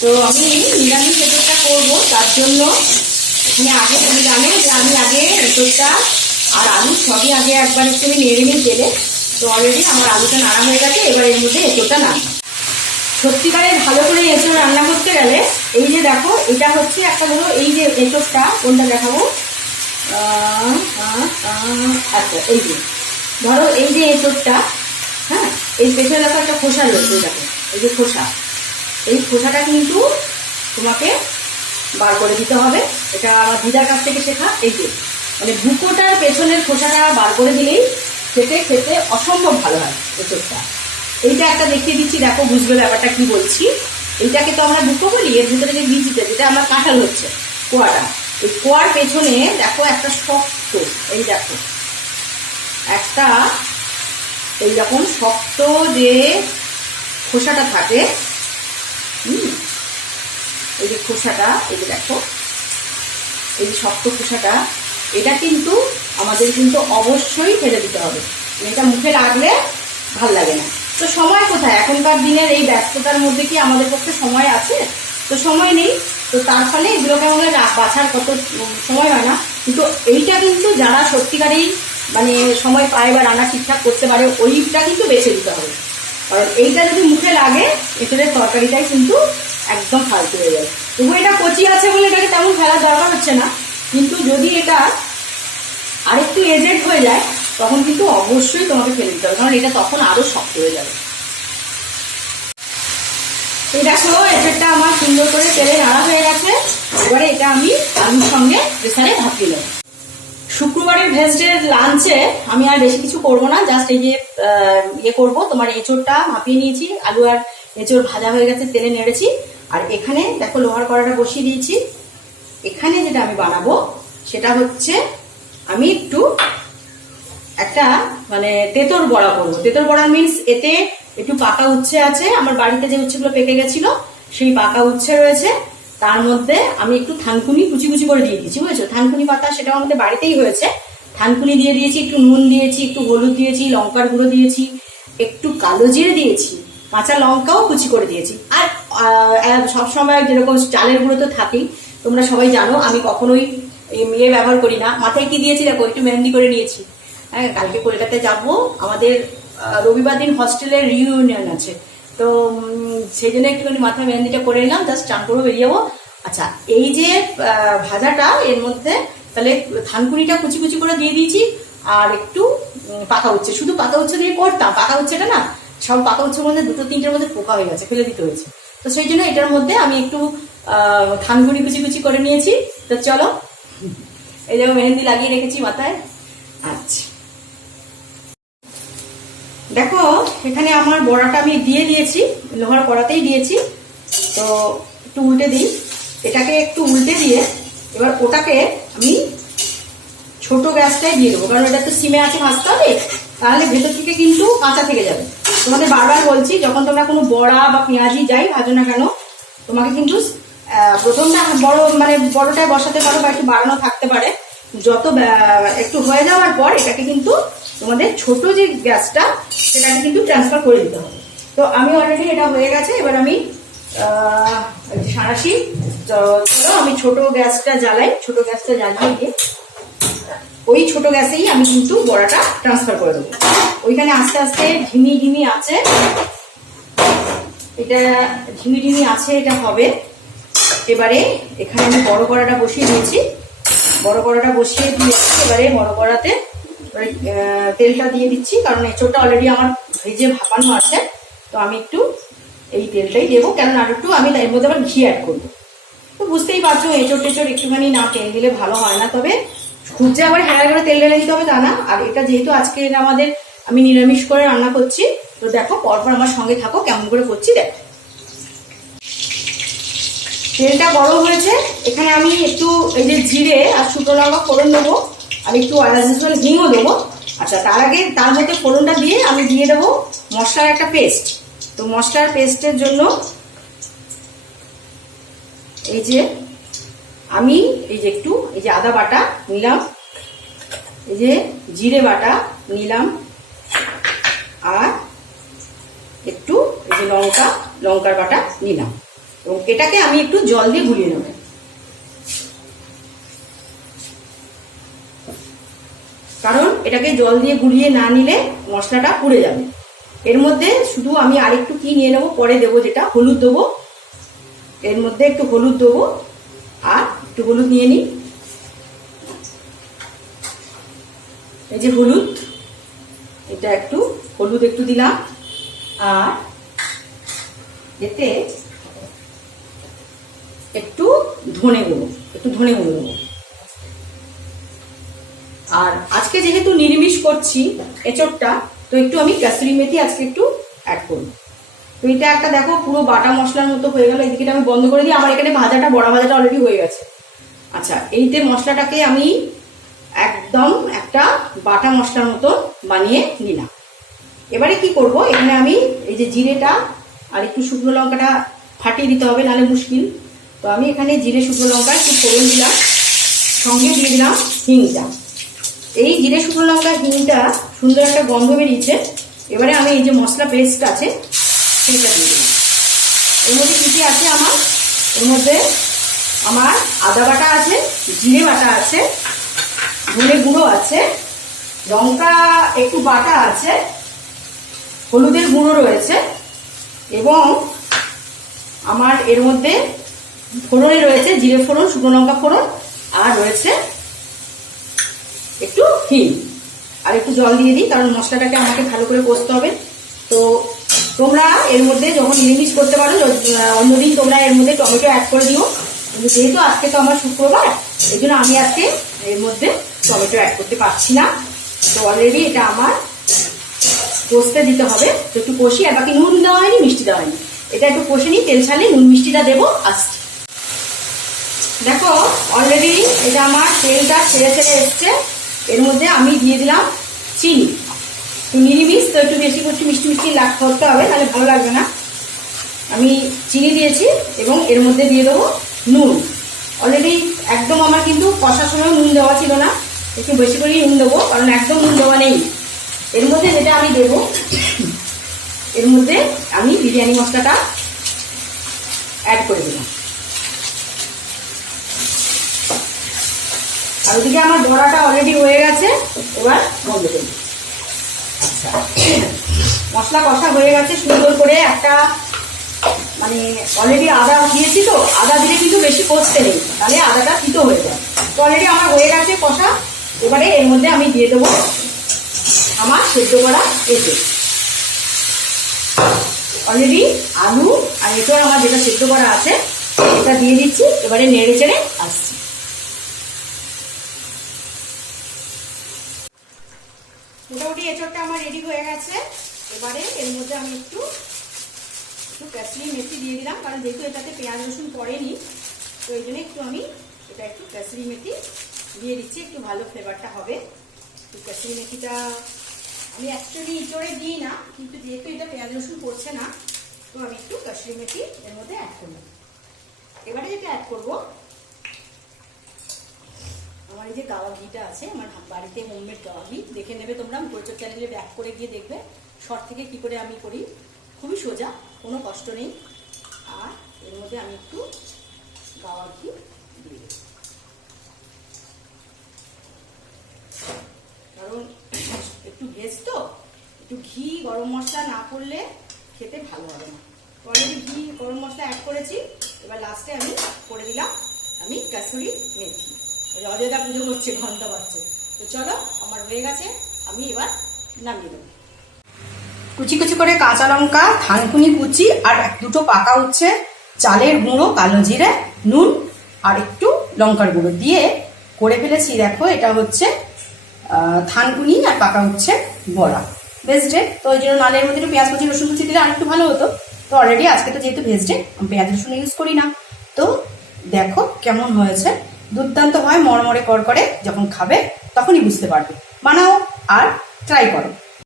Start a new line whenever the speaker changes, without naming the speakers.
তো আমি নিরামিষ এঁচোড়টা করব, তার জন্য এখানে আগে তুমি জানো যে আমি আগে এঁচোড়টা আর আলু সবই আগে একবার একটু আমি নেড়ে নিই তেলে তো অলরেডি আমার আলুটা নাড়া হয়ে গেছে, এবার এর মধ্যে এঁচোড়টা নাড়া সত্যিকারে ভালো করে এঁচোড় রান্না করতে গেলে এই যে দেখো, এটা হচ্ছে একটা ধরো এই যে এঁচোড়টা, কোনটা দেখাবো? আচ্ছা এই যে। ধরো এই যে এঁচোড়টা হ্যাঁ এই পেছনে দেখো একটা খোসা রয়েছে, দেখো, এই যে খোসা। এই খোসাটা কিন্তু তোমাকে বার করে দিতে হবে। এটা আমার দিদার কাছ থেকে শেখা। এই যে মানে বুকোটার পেছনের খোসাটা বার করে দিলেই খেতে খেতে অসম্ভব ভালো হয় এঁচোড়টা এইটা একটা দেখিয়ে দিচ্ছি, দেখো বুঝবে ব্যাপারটা কি বলছি। এইটাকে তো আমরা বুকো বলি, এর ভিতরে যে বীজটা যেটা আমার কাঁঠাল হচ্ছে, কোয়াটা। এই কোয়ার পেছনে দেখো একটা শক্ত, এই দেখো, একটা এইরকম শক্ত যে খোসাটা থাকে এই যে খোসাটা, এই যে দেখো, এই যে শক্ত খোসাটা, এটা কিন্তু আমাদের কিন্তু অবশ্যই ফেলে দিতে হবে। এটা মুখে লাগলে ভালো লাগে না। তো সময় কোথায়? এখনকার দিনের এই ব্যস্ততার মধ্যে কি আমাদের পক্ষে সময় আছে? তো সময় নেই। তো তার ফলে এগুলোকে আমাদের বাছার কত সময় হয় না। কিন্তু এইটা কিন্তু যারা সত্যিকারেই মানে সময় পায় বা রান্না ঠিকঠাক করতে পারে, ওইটা কিন্তু বেছে দিতে হবে। কারণ এইটা যদি মুখে লাগে এটাদের তরকারিটাই কিন্তু একদম ফালতু হয়ে যায় তবু এটা কচি আছে বলে এটাকে তেমন ফেলার দরকার হচ্ছে না। কিন্তু যদি এটা আরেকটু এজেন্ট হয়ে যায়, তখন কিন্তু অবশ্যই তোমাকে ফেলে দিতে হবে, কারণ এটা তখন আরও শক্ত হয়ে যাবে। এই দেখো এটারটা আমার সুন্দর করে তেলে নাড়া হয়ে গেছে। এবারে এটা আমি আলুর সঙ্গে প্রেসারে ভাপিয়ে নেব। শুক্রবারের ভেজডে লাঞ্চে আমি আর বেশি কিছু করব না জাস্ট এই যে ইয়ে করব। তোমার এঁচোড়টা মাপিয়ে নিয়েছি, আলু আর এঁচোড় ভাজা হয়ে গেছে, তেলে নেড়েছি। আর এখানে দেখো লোহার কড়াটা বসিয়ে দিয়েছি। এখানে যেটা আমি বানাবো, সেটা হচ্ছে আমি একটু একটা মানে তেতর বড়া করব। তেতর বড়া মিন্স এতে একটু পাকা উচ্ছে আছে। আমার বাড়িতে যে উচ্ছেগুলো পেকে গেছিল, সেই পাকা উচ্ছে রয়েছে। তার মধ্যে আমি একটু থানকুনি কুচি কুচি করে দিয়ে দিয়েছি, বুঝেছ? থানকুনি পাতা সেটাও আমাদের বাড়িতেই হয়েছে। থানকুনি দিয়ে দিয়েছি, একটু নুন দিয়েছি, একটু হলুদ দিয়েছি, লঙ্কার গুঁড়ো দিয়েছি, একটু কালো জিরে দিয়েছি, কাঁচা লঙ্কাও কুচি করে দিয়েছি। আর সবসময় যেরকম চালের গুঁড়ো তো থাকেই, তোমরা সবাই জানো, আমি কখনোই ইয়ে ব্যবহার করি না। মাথায় কি দিয়েছি দেখো, একটু মেহেন্দি করে নিয়েছি। হ্যাঁ কালকে কলকাতায় যাব, আমাদের রবিবার দিন হস্টেলের রিউনিয়ন আছে। তো সেই জন্য একটুখানি মাথায় মেহেন্দিটা করে নিলাম জাস্ট চান করে বেরিয়ে যাব। আচ্ছা এই যে ভাজাটা, এর মধ্যে তাহলে থানকুনিটা কুচি কুচি করে দিয়ে দিয়েছি, আর একটু পাকা উচ্ছে। শুধু পাকা উচ্ছে দিয়ে করতাম, পাকা উচ্ছেটা না, সব পাকা উচ্ছের মধ্যে দুটো তিনটের মধ্যে পোকা হয়ে গেছে, ফেলে দিতে হয়েছে। তো সেই জন্য এটার মধ্যে আমি একটু থানকুনি কুচি কুচি করে নিয়েছি। তো চলো, এই দেখো মেহেন্দি লাগিয়ে রেখেছি মাথায়। আচ্ছা। দেখো, এখানে আমার বড়াটা আমি দিয়ে দিয়েছি, লোহার কড়াতেই দিয়েছি। তো একটু উল্টে দিই। এটাকে একটু উল্টে দিয়ে এবার ওটাকে আমি ছোট গ্যাসটাই দিয়ে দেবো, কারণ এটা তো সিমে আছে ভাজতে হবে তাহলে ভেতর থেকে কিন্তু কাঁচা থেকে যাবে। তোমাদের বারবার বলছি, যখন তোমরা কোনো বড়া বা পেঁয়াজি যাই, ভাজো না কেন, তোমাকে কিন্তু প্রথমটা বড় মানে বড়টায় বসাতে পারো বা একটু বাড়ানো থাকতে পারে। যত একটু হয়ে যাওয়ার পর এটাকে কিন্তু তোমাদের ছোট যে গ্যাসটা, সেটাকে কিন্তু ট্রান্সফার করে দিতে হবে। তো আমি অলরেডি এটা হয়ে গেছে, এবার আমি সাঁড়াশি তো আমি ছোট গ্যাসটা জ্বালাই, ছোট গ্যাসটা জ্বালিয়ে দিয়ে ওই ছোট গ্যাসেই আমি কিন্তু বড়াটা ট্রান্সফার করে দেবো। ওইখানে আস্তে আস্তে ঢিমি ঢিমি আছে। এটা ঢিমি ঢিমি আছে এটা হবে। এবারে এখানে আমি বড় কড়াটা বসিয়ে দিয়েছি। বড় কড়াটা বসিয়ে দিয়েছি এবারে বড় কড়াতে এবারে, তেলটা দিয়ে দিচ্ছি কারণ এঁচোড়টা অলরেডি আমার ভেজে ভাপানো আছে। তো আমি একটু এই তেলটাই দেবো কেন আর একটু আমি এর মধ্যে আবার ঘি অ্যাড করব। তো বুঝতেই পারছ এঁচোড় টেচোড় একটুখানি না তেল দিলে ভালো হয় না তবে যে আবার হেঁড়া করে তেল ঢেলে দিতে হবে তা না। আর এটা যেহেতু আজকে এটা আমাদের আমি নিরামিষ করে রান্না করছি, তো দেখো পরপর আমার সঙ্গে থাকো, কেমন করে করছি দেখো। তেলটা গরম হয়েছে, এখানে আমি একটু এই যে জিরে আর শুকনো লঙ্কা ফোড়ন দেবো, আর একটু অ্যাজ হিংও দেবো। আচ্ছা তার আগে তার মধ্যে ফোড়নটা দিয়ে আমি দিয়ে দেবো মশলার একটা পেস্ট। তো মশলার পেস্টের জন্য এই যে আমি এই যে একটু, এই যে আদা বাটা নিলাম, এই যে জিরে বাটা নিলাম, আর একটু এই যে লঙ্কা, লঙ্কার বাটা নিলাম। এবং এটাকে আমি একটু জল দিয়ে গুলিয়ে নেব। কারণ এটাকে জল দিয়ে গুলিয়ে না নিলে মশলাটা পুড়ে যাবে। এর মধ্যে শুধু আমি আরেকটু কি নিয়ে নেব, পরে দেবো যেটা, হলুদ দেবো। এর মধ্যে একটু হলুদ দেবো। একটু হলুদ নিয়ে নিই। এই যে হলুদ, এটা একটু হলুদ একটু দিলাম। আর এতে একটু ধনে গুঁড়ো, একটু ধনে গুঁড়ো দেবো। আর আজকে যেহেতু নিরামিষ করছি এচোরটা তো একটু আমি কাসুরি মেথি আজকে একটু অ্যাড করব। তো এটা একটা দেখো পুরো বাটা মশলার মতো হয়ে গেল। এদিকে আমি বন্ধ করে দিই। আমার এখানে ভাজাটা, বড়া ভাজাটা অলরেডি হয়ে গেছে। আচ্ছা এইতে মশলাটাকে আমি একদম একটা বাটা মশলার মতো বানিয়ে নিলাম। এবারে কি করব? এখানে আমি এই যে জিরেটা আর একটু শুকনো লঙ্কাটা ফাটিয়ে দিতে হবে, নাহলে মুশকিল। তো আমি এখানে জিরে, শুকনো লঙ্কা একটু ফোড়ন দিলাম, সঙ্গে দিয়ে দিলাম হিংটা। এই জিরে, শুকনো লঙ্কা, হিংটা সুন্দর একটা গন্ধ বেরিয়েছে। এবারে আমি এই যে মশলা পেস্ট আছে সেইটা দিয়ে দিলাম। এর মধ্যে কী কী আছে আমার? এর মধ্যে আমার আদা বাটা আছে, জিরে বাটা আছে, ধনে গুঁড়ো আছে, লঙ্কা, একটু বাটা আছে, হলুদের গুঁড়ো রয়েছে এবং আমার এর মধ্যে ফোড়নে রয়েছে জিরে ফোড়ন, শুকনো লঙ্কা ফোড়ন আর রয়েছে একটু হিম আর একটু জল দিয়ে দিই, কারণ মশলাটাকে আমাকে ভালো করে কষতে হবে। তো তোমরা এর মধ্যে যখন নিরামিষ করতে পারো অন্যদিন তোমরা এর মধ্যে টমেটো অ্যাড করে দিও। যেহেতু আজকে তো আমার শুক্রবার, এই জন্য আমি আজকে এর মধ্যে টমেটো অ্যাড করতে পারছি না। তো অলরেডি এটা আমার কষতে দিতে হবে। তো একটু কষি, আর বাকি নুন দেওয়া হয়নি, মিষ্টি দেওয়া হয়নি। এটা একটু কষে নিই, তেল ছাড়লে নুন মিষ্টিটা দেবো আসছি দেখো অলরেডি এটা আমার তেলটা ছেড়ে ছেড়ে এসছে। এর মধ্যে আমি দিয়ে দিলাম চিনি। নিরামিষ, তো একটু বেশি করে একটু মিষ্টি মিষ্টি লাগ করতে হবে, তাহলে ভালো লাগবে না। আমি চিনি দিয়েছি, এবং এর মধ্যে দিয়ে দেবো নুন। অলরেডি একদম আমার কিন্তু কষার সময় নুন দেওয়া ছিল না। একটু বেশি করেই নুন দেবো, কারণ একদম নুন দেওয়া নেই। এর মধ্যে যেটা আমি দেবো, এর মধ্যে আমি বিরিয়ানি মশলাটা অ্যাড করে দিলাম। আর ওদিকে আমার বড়াটা অলরেডি হয়ে গেছে, এবার বন্ধ করি আচ্ছা মশলা কষা হয়ে গেছে, সুন্দর করে একটা মানে অলরেডি আদা দিয়েছি তো, আদা দিলে কিন্তু বেশি কষতে নেই, তাহলে আদাটা তিতো হয়ে যায়। তো অলরেডি আমার হয়ে গেছে কষা, এবারে এর মধ্যে আমি দিয়ে দেবো আমার সেদ্ধ করা এঁচো অলরেডি আলু আর এঁচো আমার যেটা সেদ্ধ করা আছে এটা দিয়ে দিচ্ছি, এবারে নেড়ে চেড়ে আসছি। মোটামুটি এঁচড়টা আমার রেডি হয়ে গেছে, এবারে এর মধ্যে আমি একটু একটু কাশ্মীরি মেথি দিয়ে দিলাম, কারণ যেহেতু এটাতে পেঁয়াজ, রসুন পড়েনি, তো এই জন্য একটু আমি এটা একটু কাশ্মীরি মেথি দিয়ে দিচ্ছি, একটু ভালো ফ্লেভারটা হবে। তো কাশ্মীরি মেথিটা আমি অ্যাকচুয়ালি ইঁচড়ে দিই না, কিন্তু যেহেতু এটা পেঁয়াজ, রসুন পড়ছে না, তো আমি একটু কাশ্মীরি মেথি এর মধ্যে অ্যাড করব। এবারে যেটা অ্যাড করব, আমার এই যে গাওয়া ঘিটা আছে, আমার বাড়িতে হোমমেড গাওয়া ঘি দেখে নেবে তোমরা প্রচুর চ্যানেলে ব্যাক করে গিয়ে দেখবে, শর্ট থেকে কি করে আমি করি, খুবই সোজা। কোনো কষ্ট নেই। আর এর মধ্যে আমি একটু গাওয়া ঘি দিয়ে কারণ একটু ভেজ তো, একটু ঘি, গরম মশলা না করলে খেতে ভালো হবে না। অলরেডি ঘি, গরম মশলা অ্যাড করেছি, এবার লাস্টে আমি করে দিলাম, আমি কাসুরি মেথি। অযোধ্যা পুজো করছে, ঘণ্টা বাজছে। তো চলো, আমার হয়ে গেছে, আমি এবার নামিয়ে দেবো। কুচি কুচি করে কাঁচা লঙ্কা, থানকুনি কুচি আর এক দুটো পাকা উচ্ছে চালের গুঁড়ো, কালো জিরে, নুন আর একটু লঙ্কার গুঁড়ো দিয়ে করে ফেলেছি। দেখো, এটা হচ্ছে থানকুনি আর পাকা উচ্ছে বড়া। ভেজডে তো ওই জন্য নালের মধ্যে একটু পেঁয়াজ কুচি, রসুন কুচি দিলে আর একটু ভালো হতো। তো অলরেডি আজকে তো যেহেতু ভেজডে আমি পেঁয়াজ রসুন ইউজ করি না। তো দেখো কেমন হয়েছে। দুর্দান্ত হয়, মরমরে কর করে যখন খাবে তখনই বুঝতে পারবে। বানাও আর ট্রাই করো।